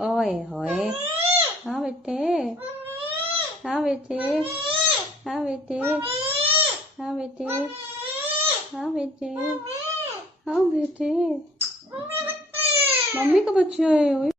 ओए होए। हाँ बेटे, हाँ बेटे, हाँ बेटे, हाँ बेटे, हाँ बेटे, हाँ बेटे। मम्मी का बच्चे आए हुए।